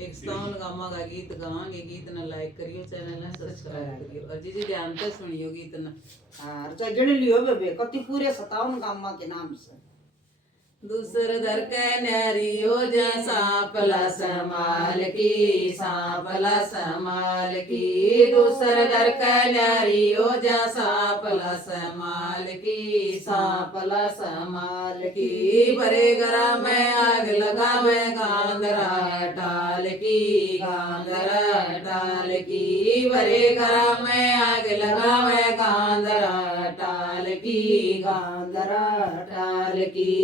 एक 57 गामा का गीत गावांगे। गीत ना लाइक करियो, चैनल ना सब्सक्राइब करियो और जी ध्यान से सुनियो गीत ना। हां चाहे गिन लियो बे कति पूरे 57 गामा के नाम से। दूसर दर के न्यारियो जा सांपला समाल की, सांपला समाल की। दूसर दर के न्यारियो जा सांपला समाल की, सांपला समाल की। बरे गरा में आग लगावे गांधरा टाल की, गांधरा टाल की। बरे गरा में आग लगावे गांधरा टाल की, गांधरा टाल की।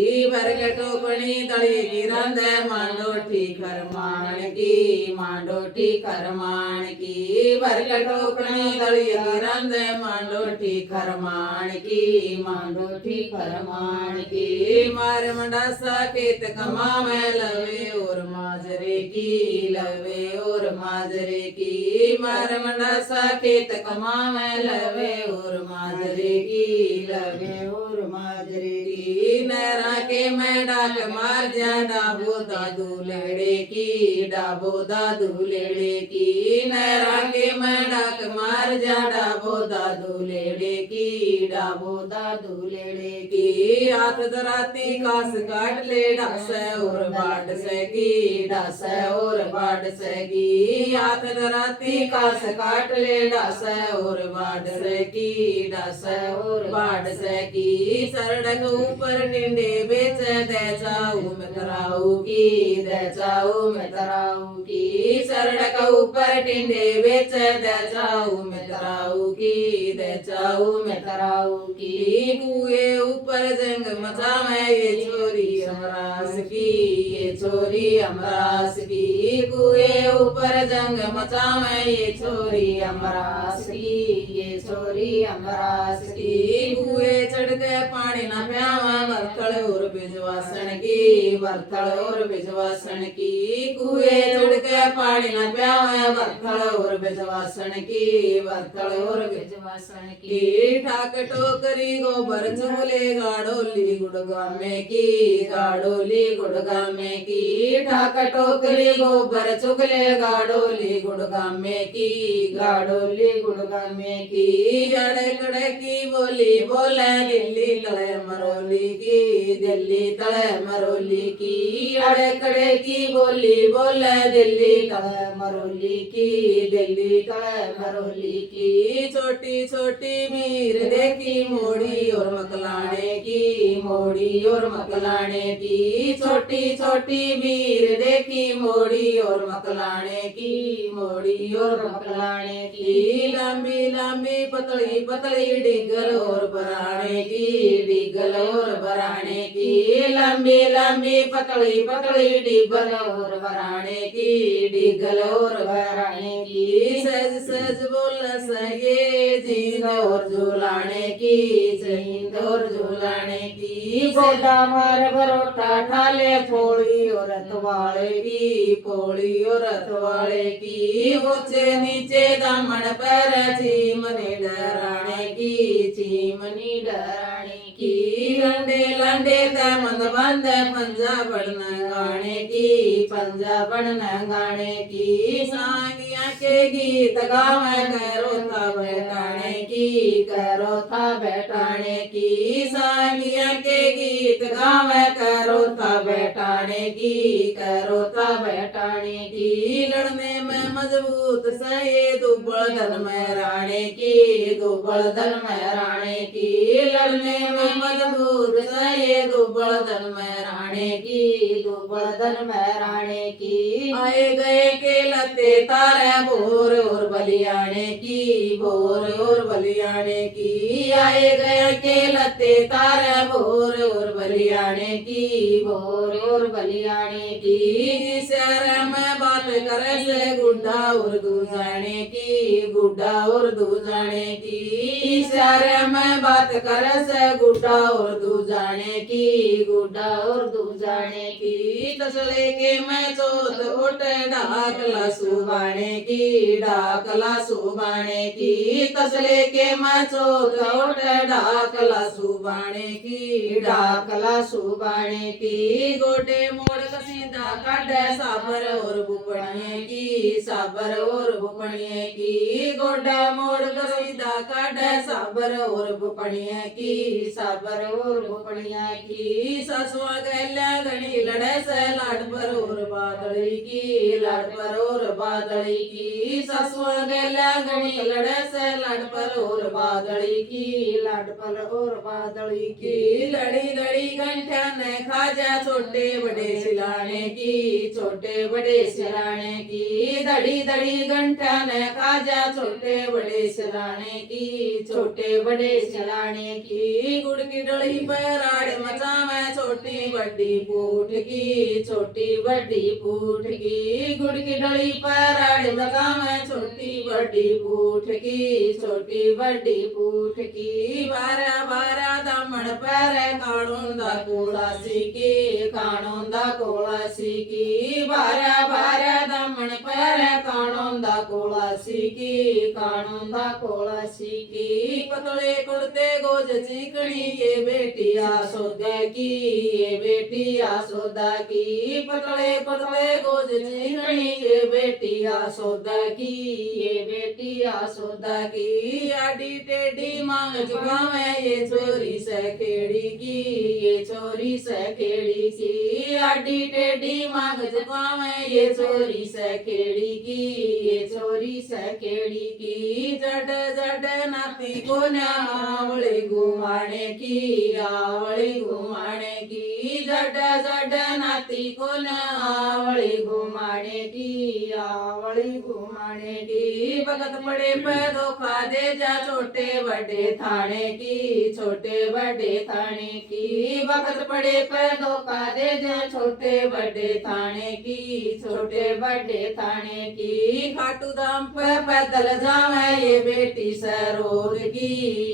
टोकनी तली की रंदे मांडोठी खरमान की, मांडोठी खरमान की। बरक टोकनी तली की रंदे मांडोठी खरमान की, मांडोठी खरमान की। मार मंडासा खेत कमावे लवे और माजरे की, लवे और माजरे की। मार मंडासा खेत कमावे लवे और माजरे की, लवे और माजरे की। नहरा के मैं डाक मार जा डाबो दादू लेड़े की, डाबो दादू लेड़े की। नहरा के मैं डाक मार जा डाबो दादू लेड़े की, डाबो दादू लेड़े की। हाथ दराती कास काट ले डास और बाट से की, डास और बाट से की। हाथ दराती कास काट ले डास और बाट से की, डास और बाट से की। सड़क ऊपर टिंडे बेच दे जाऊ मैं तराऊ की, दे जाऊ मैं तराऊ की। सड़क ऊपर टिंडे बेच दे जाऊ मैं तराऊ की, दे जाऊ मैं तराऊ की। कुएं ऊपर जंग मचावे ये छोरी अमरास की, ये छोरी अमरास की। कुएं ऊपर जंग मचावे ये छोरी अमरास की, ये छोरी अमरास की। कुएं चढ़ के पानी ना प्यावा बरतल और बिजवासन की, बरतल और बिजवासन की। कुएं चढ़ के पानी न प्यावे बरतल और बिजवासन की, बरतल और बिजवासन की। ठाक टोकरी गोबर चूले गाड़ोली गुड़गामे की, गाड़ोली गुड़गामे की। ठाक टोकरी गोबर चुगले गाड़ोली गुड़गामे की, गाड़ोली गुड़गामे की। जड़े कड़े की बोली बोले दिल्ली तले मरोली की, दिल्ली तले मरोली की। अड़े कड़े की बोली बोले दिल्ली तले मरोली की, दिल्ली तले मरोली की। छोटी छोटी मीर देखी मोड़ी और मकलाने की, मोड़ी और मकलाने की। छोटी छोटी मीर देखी मोड़ी और मकलाने की, मोड़ी और मकलाने की। लंबी लंबी पतली पतली डिगल और बराने की, डिगल और बराने की। लंबी लंबी पतली पतली डिगल और बराने की, डिगल और बराने की। सज सज बोल सगे जींद और झूलाने की, जींद और झूलाने की। बोटा मार बरोटा ठाले पोड़ी और रतवाले की, पोड़ी और रतवाले की। ऊंचे नीचे दामन पर चीमनी डराने की, चीमनी डराने की। लंडे लंडे तमंग बंद पंजा बढ़ना गाने की, पंजा बढ़ना गाने की। सांगिया के गीत गावे करो था बैठाने की, करो था बैठाने की। सांगिया के गीत गावे करो था बैठाने की, करो था बैठाने की। लड़ने में मजबूत सही दुबल धन में राणे की, दुबल धन में राणे की। लड़ने में मजबूत सही दुबल धन में राणे की, दुबल धन में राणे की। आए गए के लते तारे भोर और बलियाने की, भोर और बलियाने की। आए गए के लते तारे भोर और बलियाने की, भोर और बलियाने की। शहर में बात करे से गुड्डा और दूजाने की, गुड्डा और दूजाने की। शहर में बात करे से गुड्डा और दूजाने की, गुड्डा और दूजाने की। तसले के मैं चोत उठे डाकला सुबाने की, डाकला सुबाने की। तसले के मचोत ओट डाकला सुबाणे की डाकला सुबाणे की गोटे मोड़ कसीदा काढे साबर और बुपणिये की साबर और बुपणिये की गोटे मोड़ कसीदा काढे साबर और बुपणिये की साबर और बुपणिये की ससुआ गैल्या घणी लड़े से लाड पर और बादली की लाड पर और बादली की ससुआ गैल्या घणी लड़े से लाड पर और बादली की लाड पर और बादली की लड़ी लड़ी गंठ्या ने खाजा छोटे बड़े सिलाने की छोटे बड़े सिलाने की दड़ी दड़ी गंठ्या ने खाजा छोटे बड़े सिलाने की छोटे बड़े सिलाने की गुड़ की डली पर राड़ मचावे छोटी बड़ी पूठ की छोटी बड़ी पूठ की गुड़ की डली पर राड़ मचावे छोटी बड़ी पूठ की छोटी बड़ी पूठ की बारा बारा दामन पर काणोंदा कोलासी की काणोंदा कोलासी की बारा बारा दामन पर काणोंदा कोलासी की काणोंदा कोलासी की पतले कुर्ते गोज चिकनी ये बेटी आसोदा की ये बेटी आसोदा की पतले पतले गोज चिकनी ये बेटी आसोदा की ये बेटी आसोदा की आडी टेढ़ी मांग झुकावे ये छोरी से खेड़ी की ये छोरी से खेड़ी की आडी टेढ़ी मांग झुकावे ये छोरी से खेड़ी की ये छोरी से खेड़ी की जड जड नाती कोन्या आवळी घुमाणे की आवळी घुमाणे की जड जड नाती कोन्या आवळी घुमाणे की आवळी घुमाणे की भगत पड़े पे धोखा दे जा छोटे बड़े थाने की छोटे बड़े थाने की भगत पड़े पे धोखा दे जा छोटे बड़े थाने की छोटे बड़े थाने की खाटू धाम पे पैदल जावे ये बेटी सरोद की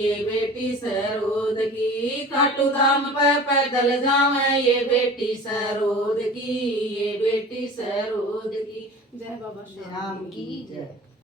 ये बेटी सरोद की खाटू धाम पे पैदल जावे ये बेटी सरोद की ये बेटी सरोद की जय बाबा राम की जय।